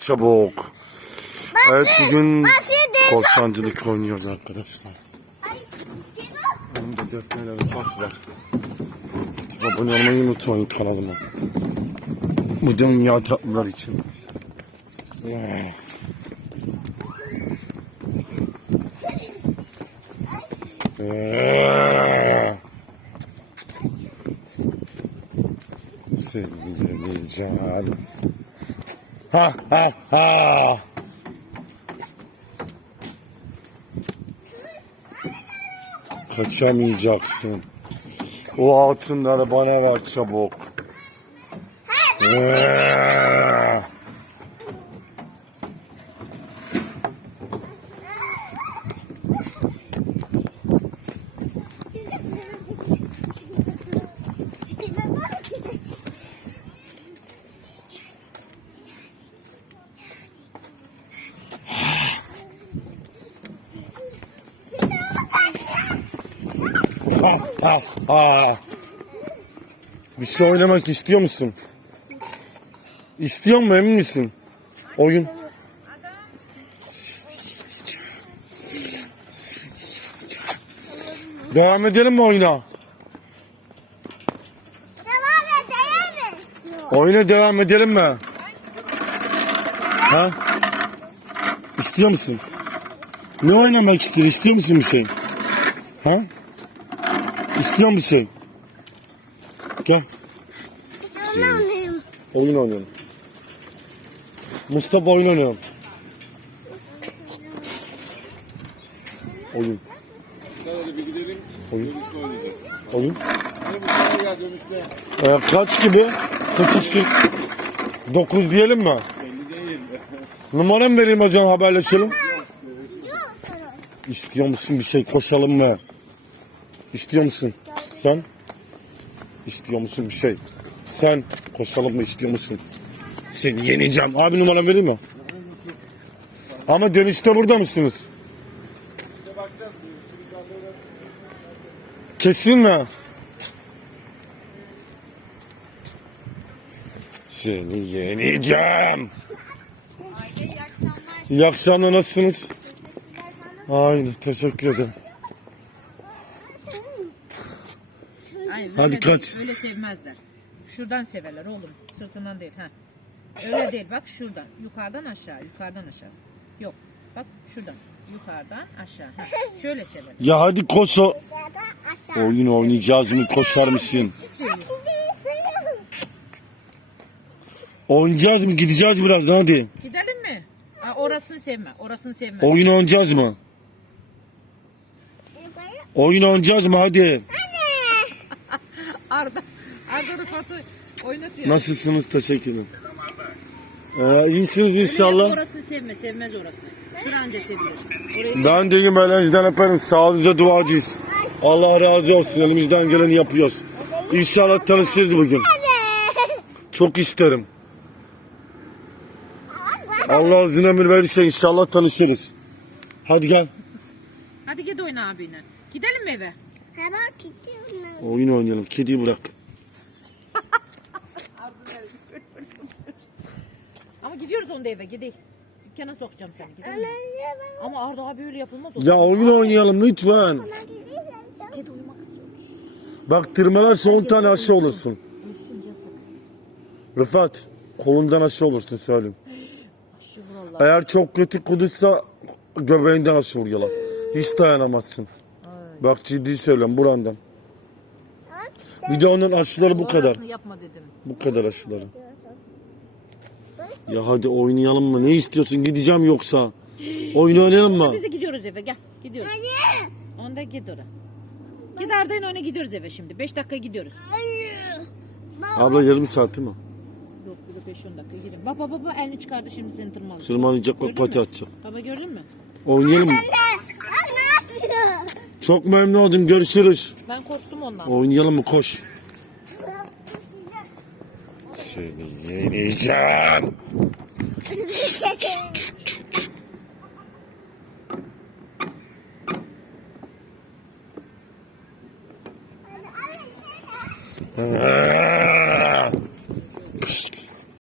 Çabuk. Evet bugün korsancılık oynuyoruz arkadaşlar. Benim de defneyle vefat var. Abone olmayı unutmayın kanalıma. Bu dünya tatlılar için. Sevgili Can. Ha ha ha. Kaçamayacaksın. O altınları bana ver çabuk. Eee. Ha, ha, ha. Bir şey oynamak istiyor musun? İstiyor mu emin misin? Oyun. Devam edelim mi oyuna? Devam edelim mi? Oyuna devam edelim mi? Ha? İstiyor musun? Ne oynamak istiyor? İstiyor musun bir şey? Ha? İstiyor musun şey? Gel. Sonra alayım. Oyun oynayalım. Mustafa oyun oynayalım. Oyun. Hadi bir gidelim. Oyun. Dönüşte oynayacağız. Oyun. Hadi Mustafa gel dönüşte. Ee, kaç gibi? 8.49 diyelim mi? Belli değil. Numaramı vereyim hocam haberleşelim. İstiyor musun bir şey koşalım mı? İstiyor musun? Sen? İstiyor musun bir şey? Sen koşalım mı istiyor musun? Seni yeneceğim. Abi numaramı vereyim mi? Ama dönüşte burada mısınız? Kesin mi? Seni yeneceğim. İyi akşamlar nasılsınız? Aynı teşekkür ederim. Hayır, Hadi öyle kaç. Değil, öyle sevmezler. Şuradan severler oğlum. Sırtından değil. ha. Öyle değil bak şuradan. Yukarıdan aşağı. Yukarıdan aşağı. Yok. Bak şuradan. Yukarıdan aşağı. Ha. Şöyle severler. Ya hadi koş o. Aşağıda aşağı. Oyun oynayacağız mı? Koşar mısın? Oynayacağız mı? Gideceğiz birazdan hadi. Gidelim mi? Ha, orasını sevme. Orasını sevme. Oyun oynayacağız mı? Oyun oynayacağız mı? Hadi. Arda. Arda Rıfat'ı oynatıyor. Nasılsınız? Teşekkür ederim. Ee, iyisiniz inşallah. Orasını sevme. Sevmez orasını. Şuranca seviyor. Orayı Ben de ben elinizden öperim. Sağlıca duacıyız. Allah razı olsun. Elimizden geleni yapıyoruz. İnşallah tanışırız bugün. Çok isterim. Allah uzun ömür verirse inşallah tanışırız. Hadi gel. Hadi git oyna abine. Gidelim mi eve? Hemen gidiyorum. Oyun oynayalım. Kediyi bırak. Ama gidiyoruz onda eve. Gidelim. Dükkana sokacağım seni. Gidelim? Ama Arda abi öyle yapılmaz. o. Ya oyun oynayalım lütfen. Kedi uyumak istiyor. Bak tırmalarsa 10 tane aşı olursun. Uyusun yazık. Rıfat kolundan aşı olursun söyleyeyim. Aşı vur Allah. Eğer çok kötü kudursa göbeğinden aşı vuruyorlar. Hiç dayanamazsın. Bak ciddi söylüyorum burandan. Bir de onun aşıları bu kadar. Orasını yapma dedim. Bu kadar aşıları. Ya hadi oynayalım mı? Ne istiyorsun? Gideceğim yoksa. Oyun oynayalım mı? Biz de gidiyoruz eve gel. Gidiyoruz. Onda git oraya. Git Arda'yla oyna gidiyoruz eve şimdi. 5 dakika gidiyoruz. Abla yarım saati mi? Yok bir de 5-10 dakika gidelim. Baba baba elini çıkardı şimdi seni tırmalayacak. Tırmanacak bak Gördün pati mü? atacak. Baba gördün mü? Oynayalım mı? Çok memnun oldum. Görüşürüz. Ben korktum ondan. Oynayalım mı? Koş. Seni yeneceğim. Ha.